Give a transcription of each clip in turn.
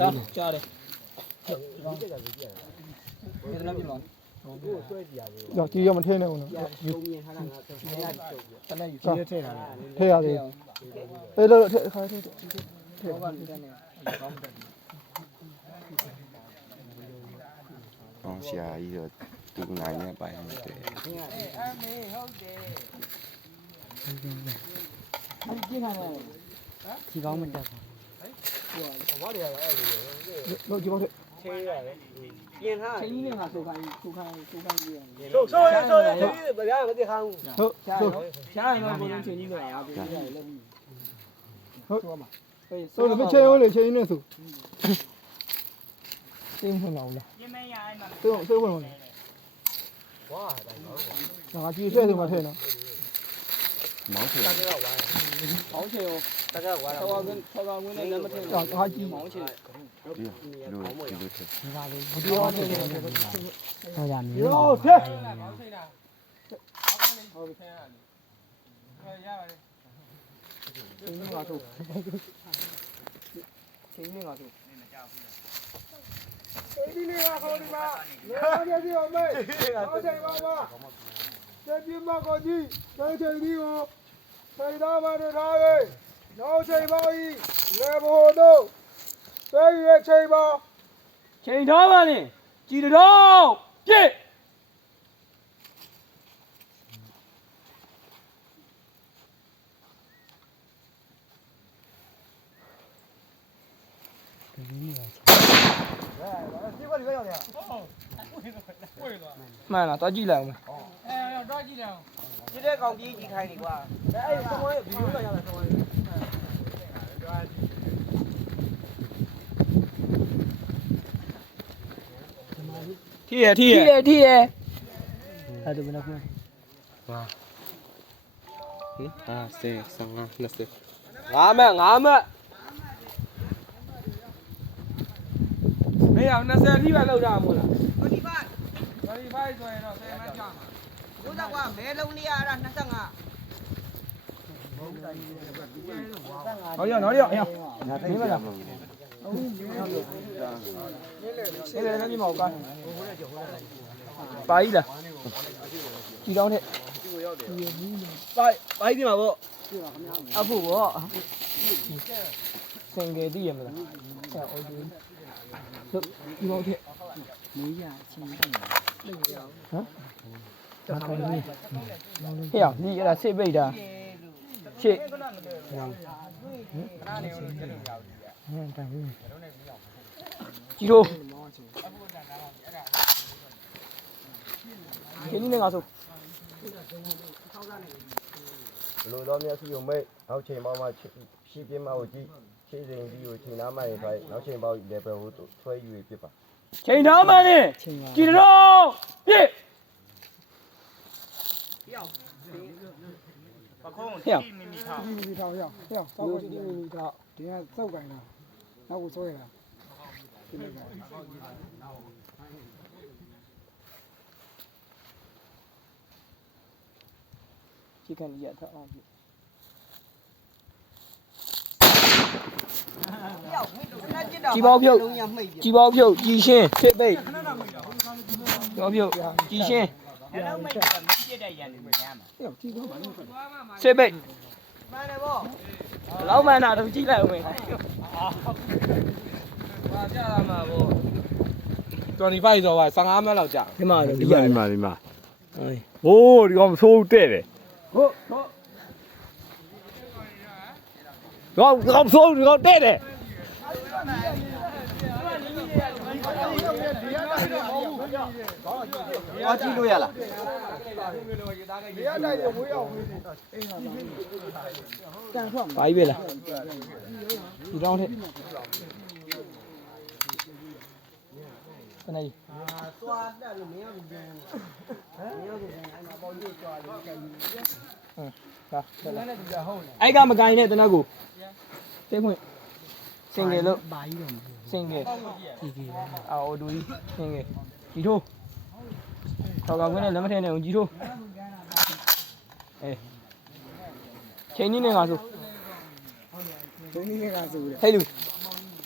ဒါကြားတယ်ဒီတော့ပြပါကြောက်ကြည့်ရမထင်းနဲ့ဦးနော်ယူမြင်ထားတာငါတနေ့ယူထည့်ထားတာထည့်ရတယ်အဲ့လိုထည့်ခါထည့်ဘောကလည်းတန်းနေဘောင်းတက်တယ်အော်ဆရာကြီးတော့သူနိုင်နေပိုင်တယ်အမေဟုတ်တယ်ကြည့်ခါနေဒီကောင်းမတက်ဘူးလို့ကြည့်ပါဦးပြင်ထားချင်းကြီးနဲ့ငါဆိုခိုင်းကြည့်ရတယ်ဆိုဗျာမသိခိုင်းဟုတ်ရှားရင်တော့ဘုရင်ချင်းကြီးနဲ့ငါပြင်ရတယ်လက်ပြီးဟုတ်ဆိုတော့ချေရောလေချင်းနေဆိုသိမလားလားပြင်မရအဲ့မှာသိဝင်ဝင်ဝါဒါကကြည့်ဆက်ဆိုမှထဲနော်မောင်းချေမောင်းချေရောတကယ်ဝါတော့ဆောင်းဝင်နဲ့လည်းမထင်ဒါကကြည့်မောင်းချေဒီလိုထဒီပါလေးဒီရောနေတယ်ဟောရမင်းရောထဲဟုတ်ပြီရပါတယ်ချင်းကြီးငါတို့ချင်းကြီးငါတို့ဒီလေးကခေါ်ဒီမှာနေရာကြီးအောင်မေးတော့ချိန်ပါပါစက်ပြမကိုကြီးတိုင်းချိန်ဒီကိုချိန်သားမနေထားရေနောက်ချိန်ပါဤလေဘို့တို့သိရချိန်ပါချိန်ထားပါနဲ့ကြည်တော်ပြည့်မှန်လားတော့ကြည့်လိုက်အောင်တော့ကြည့်လိုက်အောင်ဒီတဲ့ကောင်ကြီးကြီးခိုင်းနေကွာအဲ့သမောရဲ့ဗီဒီယိုတော့ရတာသမောရဲ့ထီးရအဲ့ဒါဘယ်နှခုဝါဟင်50 55 5မှတ်မေးအောင်20အထိပဲလောက်တာမို့လား25ဆိုရင်တော့10မှတ်ကြာမှာဘုရားကမဲလုံးလေးရတာ25နောက်ရအေးမလားနေလေနေမအောင်ကပါကြီးလားကြည်တောင်းတဲ့ပါကြီးဒီမှာပေါ့အဖို့ပေါ့စင်ကြယ်သိရမလားအော်ဒီဒီပေါ့တဲ့မေးရချင်းဟမ်ဟေ့ဒီအဲ့ဒါစစ်ပိတ်တာရှေ့ဟမ်တာဘူးကြီးတို့ခင်းနေငါဆိုဘလိုတော့မျက်စိကိုမိတ်နောက်ချိန်ပေါက်မှရှင်းပြမကိုကြည့်ရှင်းစဉ်ကြီးကိုချိန်သားမှရင်ဖိုက်နောက်ချိန်ပေါက် level ကိုဆွဲယူရဖြစ်ပါချိန်ထားမှနဲ့ကြည်တော်ပြည့်ပခုံးတီမီမီထားရစောက်တီမီမီထားဒီကစောက်ကိုင်းတာနောက်ကိုဆွဲတာဒီလိုကကြည့်ခံရတာအောင်ပြကြီးပေါဖြုတ်ကြီးပေါဖြုတ်ကြီးရှင်းဖြစ်ပိတ်ကြောဖြုတ်ကြီးရှင်းလုံးမိတ်ကမပြစ်တဲ့ရန်တွေညမ်းမှာကြီးတော့ပါလို့စစ်ပိတ်မှန်တယ်ဗောဘလောက်မှန်တာတော့ကြည့်လိုက်အောင်မယ်ဟာကြာလာမှာဗော25ဆိုတော့15မိနစ်လောက်ကြာဒီမှာဒီမှာဟိုးဒီကောင်ဆိုးတဲ့တယ်ဟုတ်ကောင်ဆိုးဒီကောင်တဲ့တယ်အားကြည့်လို့ရလားနေရာတိုင်းဝေးအောင်ဝေးနေအိမ်ဟာကန်ထွက်ပါပြီလားဒီတော့တဲ့ခဏကြီးသွားတက်လို့မင်းရောက်ပြန်မင်းရောက်ပြန်အဲ့မှာပေါ့ကြီးကြွားလို့ကြိုက်ပြီးဒါအဲ့ကမကိုင်းနဲ့တနက်ကိုသိခွင့်စင်ငယ်လို့ပါကြီးတော့စင်ငယ်ကြီးအော်ဒူကြီးစင်ငယ်ကြီးထိုးတော့ကခွင့်နဲ့လက်မထဲနဲ့ကြီးထိုးအေးချိန်နည်းနဲ့ငါဆိုဒုံးနည်းကဆိုဟဲ့လူ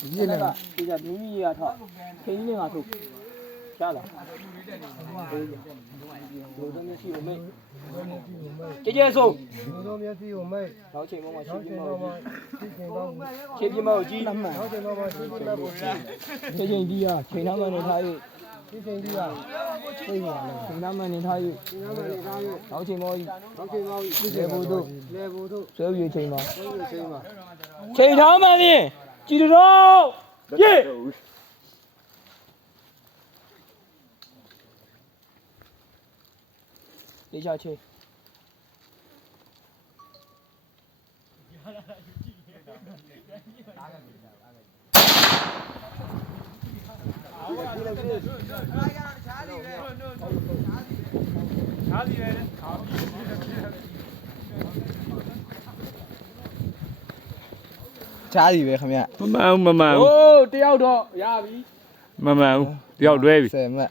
ဒီနေ့ကဒီကမိမိရထောက်ချိန်ကြီးနဲ့ငါထုတ်ရှားလားလူတော်မျက်စိကိုမိတ်ကြဲဆုံး လူတော်မျက်စိကိုမိတ် နောက်ချိန်ပေါ်မှာရှိ နောက် ပြ ချိန် မော တော့မှ က် ရှိချိန်တော့ ချိန်ပြမောက်ကြီး နောက်ချိန်တော့မှရှိချိန်တော့ကိုရှိ ချိန်ကြီးอ่ะချိန်သားမှနေထား၍ ရှိချိန်ကြီးကသိနေရတယ် ချိန်သားမှနေထား၍ ဒီနားမှာနေထား၍နောက်ချိန်ပေါ်ကြီး နောက်ချိန်တော့ရှိ လေဘူးတို့ လေဘူးတို့ ဆွဲပြီးချိန်ပါ ဒီချိန်မှာ ချိန်ထားမှနေကြည်တော်ပြည့်လေချချိန်ချားစီပဲခင်ဗျမမှန်ဘူးမမှန်ဘူး โอ้တယောက်တော့ရပြီ မမှန်ဘူးတယောက်တွဲပြီ 10မှတ်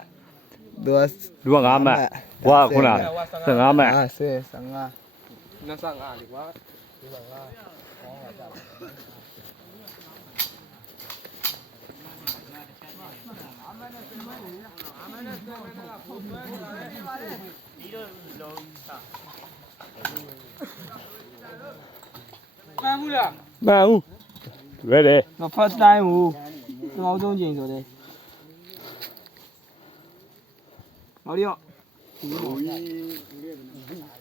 သူက လူက9မှတ်ဘွားခုန15မှတ် 10 15 25လေကွာ မှန်ဘူးလား မှန်ဘူးရွဲတယ် တော့ first time ဟိုနောက်ဆုံးချိန်ဆိုတယ်ဟောဒီရော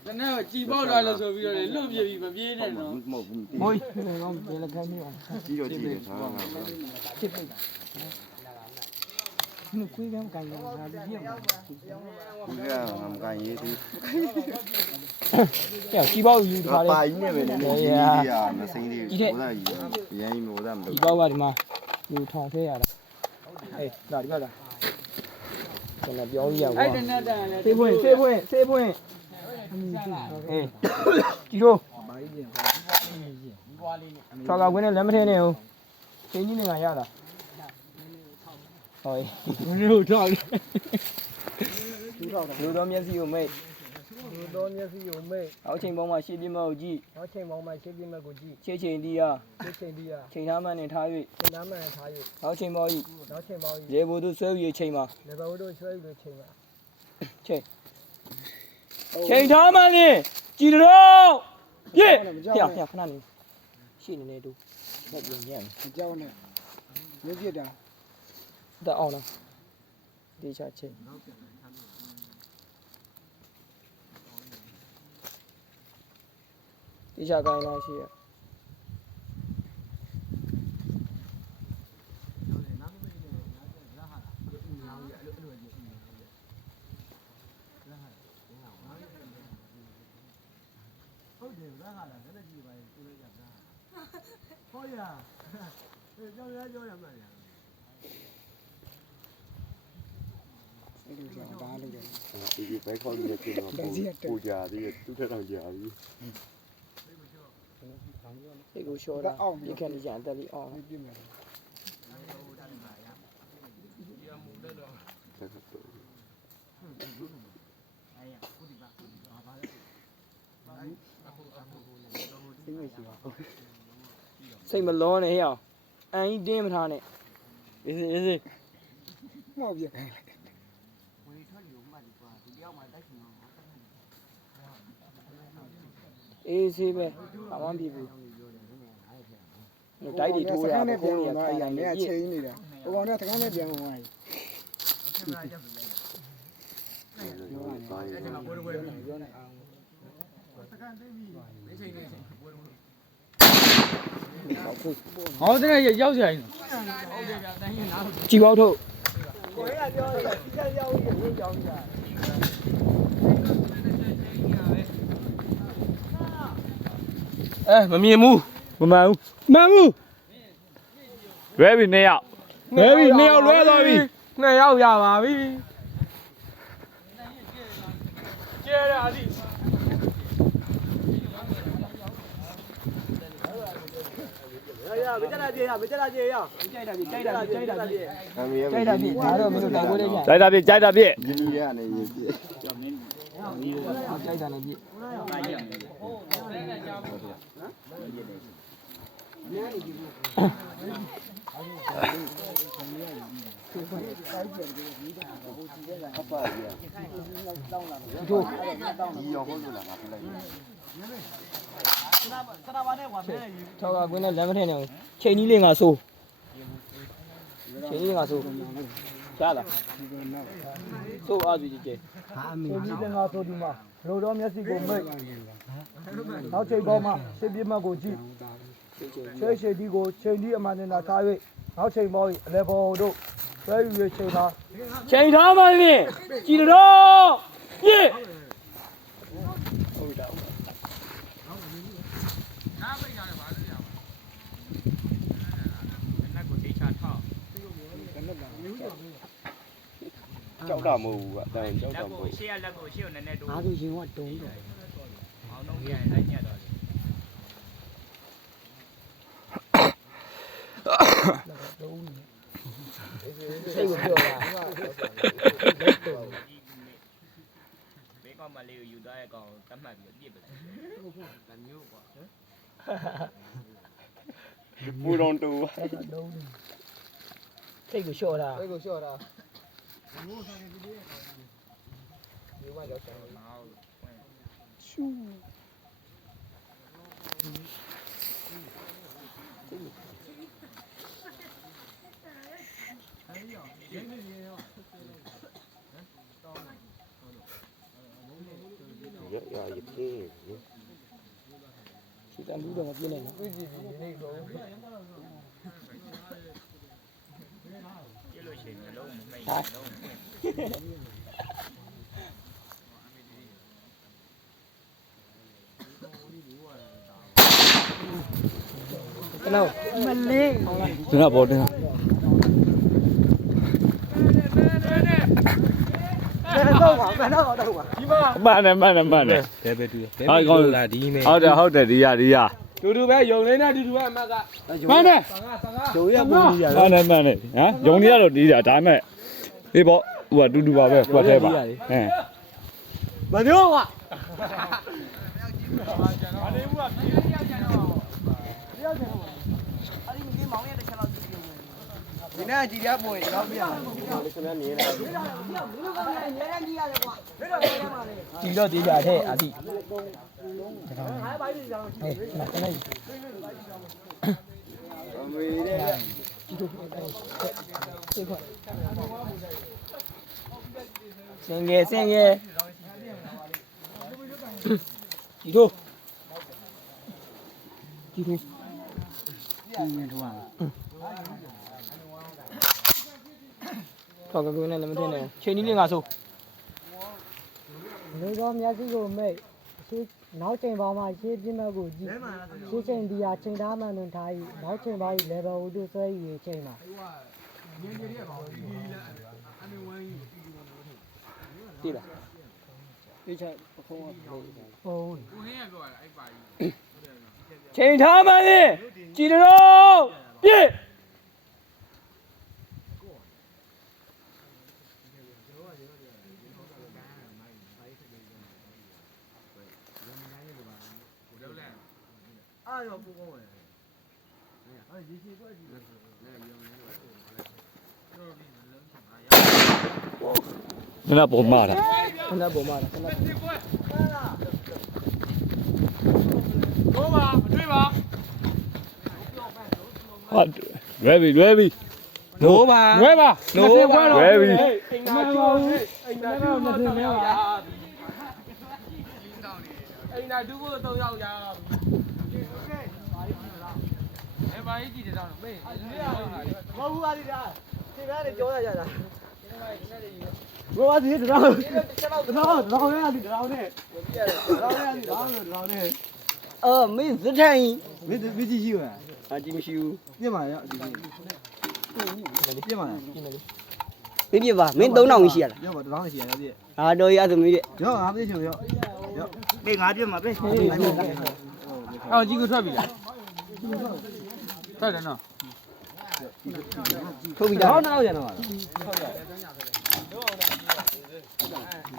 တနေ့ကကြည်ပေါက်လာလို့ဆိုပြီးတော့လေလွတ်ပြေးပြီးမပြေးနဲ့နော် မွေးတော့ဘယ်လက်ခံနေအောင် ကြီးတော့ကြီးတယ်ထားတာ ဖြစ်ပိတ်နုခွေးကံကန်ရတာဒီပြောင်း ဒီကမကန်ရေးသေး เดี๋ยวကြီးပေါက်ယူထားတယ် ပါကြီးနဲ့ပဲနည်းနည်းကြီးလေးရမစိမ့်သေးဘူးဘောသားကြီးရမ်းမိုးသားမလို့ ကြီးပေါက်ကဒီမှာယူထောင်ထဲရတာအေးဒါဒီကလားကျွန်တော်ပြောရပါ အဲ့တနေ့တန်လေ ဆေးပွင့်အေးကြီးတို့ဆောက်ကကွင်းနဲ့လက်မထဲနဲ့ဟုတ်ချင်းကြီးနေကရတာဟောလူထောက်လူတော်မျက်စိကိုမိတ် လူတော်မျက်စိကိုမိတ် အောက်ချိန်ပေါ်မှာရှေ့ပြမောက်ကြည့် နောက်ချိန်ပေါင်းမှရှင်းပြမဲ့ကိုကြည့် ရှေ့ချိန်တီးအား ဒီချိန်ဒီက ချိန်သားမှန်နေထား၍ ချိန်သားမှန်ထား၍ နောက်ချိန်ပေါ်ကြီး နောက်ချိန်ပေါင်း ရေဘူးသူဆွဲပြီးချိန်မှာ လေဘဝတို့ရွှဲယူလို့ချိန်ပါ ချိန်ထားမှနေကြည်တော်ပြည့်ဖျာခဏနေရှိနေနေတူလက်ပြင်းညံ့ အကြောင်းနဲ့မြစ်ပြတာ တက်အောင်လားဒီချချိန်ဒီချကိုင်းလာရှိရဒီပဲခေါ်နေတယ်တော့ပူကြသေးတယ်သူ့ထက်တော့ကြာပြီ ဒီကိုရှော့တာဒီခက်နေကြအတက်လေးအောင် ပြည့်မယ် စိတ်မလောနဲ့ဟဲ့အောင်အန်ကြီးတင်းမထားနဲ့အေးစေး မောက်ပြခိုင်းလိုက် အေးစေးပဲအမှန်ပြီဘူးတိုက်တွေထိုးတာဘုံကြီးခိုင်းနေ အချိန်နေတာဟိုကောင်ကတကန်းနဲ့ပြန်ဝင်သွားပြီ ဟောတဲ့ရောက်ကြရင် ကြည်ပေါက်ထုတ် ကိုယ်ကပြောတယ်စီကရောက်ပြီးဝေးကြောင်းကြ မမြင်ဘူးမမှန်ဘူးမှန်ဘူးရွဲပြီ2ယောက်လွဲပြီ2ယောက်လွဲသွားပြီ 2ယောက်ရပါပြီကျဲရအသည့် မကြလာပြေရမကြလာပြေရ ကြိုက်တာပြီကြိုက်တာပြီကြိုက်တာပြီ အမေ ကြိုက်တာပြီဒါတော့မင်းတို့တိုင်ကိုလေးညာ ကြိုက်တာပြကြိုက်တာပြ ဒီနီရနေရေးပြ ကြိုက်တာနဲ့ပြ ထောက်ကကွင်းနဲ့လမ်းမထင်းနေအောင်ချိန်ကြီးလေးငါဆိုးချိန်ကြီးငါဆိုးရလားဆိုးအားစီကြီးကျဲ ဒီလင်္ကာဆိုဒီမှာလိုတော်မျက်စိကိုမိတ်နောက်ချိန်ပေါ်မှာရှင်းပြမှတ်ကိုကြည့်ချိန်ဒီကိုချိန်ဒီအမှန်တင်တာထား၍နောက်ချိန်ပေါ်အလဲပေါ်တို့ဆွဲယူရချိန်မှာ ချိန်ထားပါလေကြည်တော့ပြည့်ဟုတ်တာ ကြောက်တာမဟုတ်ဘူးကအတန်ကြောက်တာမဟုတ် ရှေ့ကလက်ကိုရှေ့ကိုနည်းနည်းတိုးအားသူရင်ကတုံးတယ်အောင်တော့ပြန်လိုက်ညက်တော့ စိတ်ကိုပြောတာ ဘေးကောင်မလေးကိုယူသွားရဲ့ကောင်တတ်မှတ်ပြီးပြစ်ပလိုက်တမျိုးကွာ ပူတော်တူ စိတ်ကိုလျှော့တာ စိတ်ကိုလျှော့တာ ရရရပြေး စီတန်ဘူးတော့မပြင်းနဲ့နော် ပြည့်ကြည့်ပြီးနေတော့ ပြစ်လို့ရှိရင်လုံးမမိတ်လုံး ကျွန်တော်မလေး ဒီကဘောတင် တော့ပါမတော့တော့ပါဒီမှာ မှန်တယ်မှန်တယ်မှန်တယ် ဘယ်ပဲတူဘယ် ဟာကောင်းလားဒီမဲဟုတ်တယ်ဒီရ တူတူပဲယုံလေးနဲ့တူတူပဲအမက မှန်တယ် ဂျိုးရပုံကြီးရ မှန်တယ်မှန်တယ်ဟမ်ယုံနေရတော့ဒီတာဒါမဲ့ဒီပေါ့ဟိုကတူတူပါပဲကွက်သေးပါဟမ် မပြောပါ ဒီနေ့ကြည်ရပုံရင်ရောက်ပြန် ကြည်တော့သေးကြတဲ့အာတိစင်ငယ်ကြည်တို့ထောက်ကကွင်းနဲ့လည်းမထင်းနဲ့ချိန်ကြီးလေးငါဆိုး လူတော်မျက်စိကိုမိတ်ရှေ့နောက်ချိန်ပေါင်းမှာရှေ့ပြင်းမဲ့ကိုကြည့်ရှေ့ချိန်ဒီဟာချိန်သားမှန်တွင်ထား၏နောက်ချိန်ပေါင်း level ဟိုတို့ဆွဲယူချိန်မှာ တိလား ဒီချက်ပခုံးဟုတ် ချိန်ထားပါလေကြည်တော့ပြည့်ဒီကပုံမှားတာ ခဏပုံမှားတာခဏ တော့ပါမတွေ့ပါ ဟာလွဲပြီနိုးပါ လွဲပါ နိုးပါ လွဲပြီ အိမ်နာကျိုးအိမ်နာကျိုးမတင်ရအိမ်နာတူဖို့3ယောက်ရအဲဘာကြီးကြည့်တဲ့တော့မေး မဟုတ်ဘူးအားဒီဒါဒီကားတွေကြောရကြတာဘောဒီတော့တော့ရသည်တော့နဲ့တော့နဲ့ မင်းသထိုင် မင်းကြည့်ရှိပါ အာကြည့်မရှိဘူး ပြစ်ပါရောဒီပြစ်ပါလား ကြည့်နေလေ ပြပြပါမင်း3000ရှိရလား ရောပါတောင်းရှိရရောပြည့် ဟာတော်ရသမီးတဲ့ ရောငါပြည့်ချင်ရော ဒီငါပြမှာပဲ အော်ကြီးကိုထွက်ပြီလားထွက်တယ်နော် ထုတ်ပြီးသား တော့နောက်ရတော့ပါ မ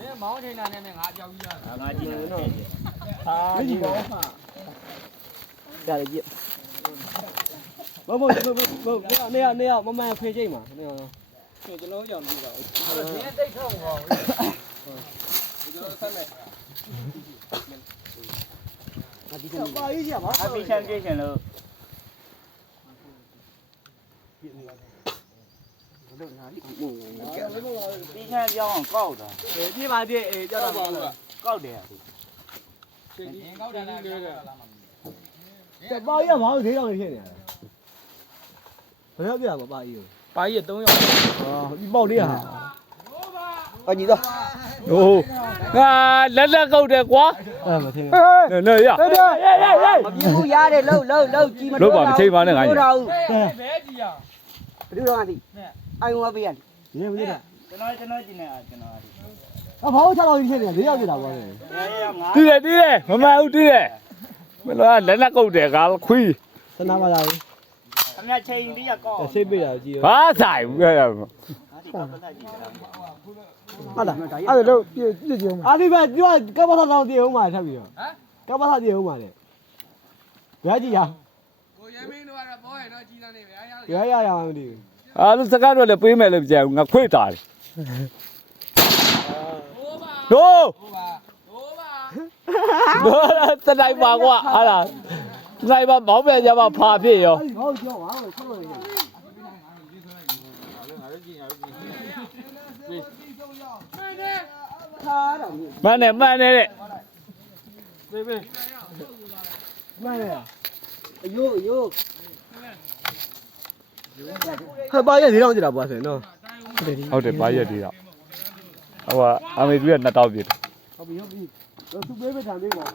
င်းမောင်းထိန်တာနဲ့ငါကြောက်ကြီးရ ငါကြည့်နေတော့ ဟာကြည့်တော့ ဒါလည်းကြည့် မဟုတ်နေရမမှန်ခွေချိန်မှာနေရ ကျွန်တော်ကြောင်ပြပါဦး ဒီတိတ်ထောက်ပါဦး ကျွန်တော်ဆက်မယ် ပါကြီးကြီးပါ အပီချန်ကေးရှင်လို့ပြီးချန်ပြောင်းအောင်ကောက်တာ ပြေးပါသေးအေးကြောက်တော့ပါဘူး ကောက်တယ်အခု ချိန်ကြီးကောက်တယ်လားကဲ ပါကြီးကဘာလို့ဈေးတောင်ဖြစ်နေရလဲဘယ်ရောက်ပြမှာပါကြီးကို ပါကြီး3ယောက် ဒီပေါက်လေးဟာ အညီတော့ ဟိုငါလက်ကောက်တယ်ကွာ အဲ့မထင် နေရ ဟေးဟေးဟေး မပြေဘူးရတယ်လှုပ်ကြည့်မ လို့ပါမချိန်ပါနဲ့ငါကြီး ဘဲကြီးอ่ะ ဘယ်လိုတော့ဒီအိုင်ဝါပေးရတယ် ရေမလေးက ကျွန်တော်ကြည့်နေတာကျွန်တော် အဖောက်6လောက်ဖြစ်နေ၄ရောက်ပြတာပေါ့လေ တီးတယ်မမှန်ဘူးတီးတယ်မလို့လက်ကောက်တယ်ကခွီး သနာပါလား အမြချိန်လေးကကောက် ဆေးပေးတာကြည့် ဘာဆိုင်ဘူးအဲ့ဒါ ဟုတ်လားအဲ့ဒါတော့ပြည့်ကြုံအာဒီဘက်ကျွတ်ကပ္ပသတော်တည်အောင်မှာထပ်ပြီးတော့ကပ္ပသတည်အောင်မှာလေဘယ်ကြည့်ရ ကိုရဲမင်းတို့ကတော့ပေါ်ရတော့ကြီးလာနေပဲအားရ ရမသိဘူး အားလုံးစကားတော့လည်းပေးမယ်လို့ပြောငါခွေးတာတယ် ဟိုးပါ တို့ ဟိုးပါဟိုးပါ တို့စတိုင်ပါကွာဟာလားစတိုင်ပါဘောင်းပြန်ကြပါဖာဖြစ်ရော အဲ့ဒီဘောက်ကြောက်ပါလို့ဆောက်လို့ရ မှန်တယ်တဲ့ မှန်တယ် အယိုး ဟဲ့ပါရဲ့ဈေးတောင်ကြည့်တာပေါ့ဆယ်နော် ဟုတ်တယ်ဘာရက်တည်းတော့ဟိုကအမေသူက2000ပြည့်တယ် ဟုတ်ပြီတော့သူပေးပေးခံပေးပါ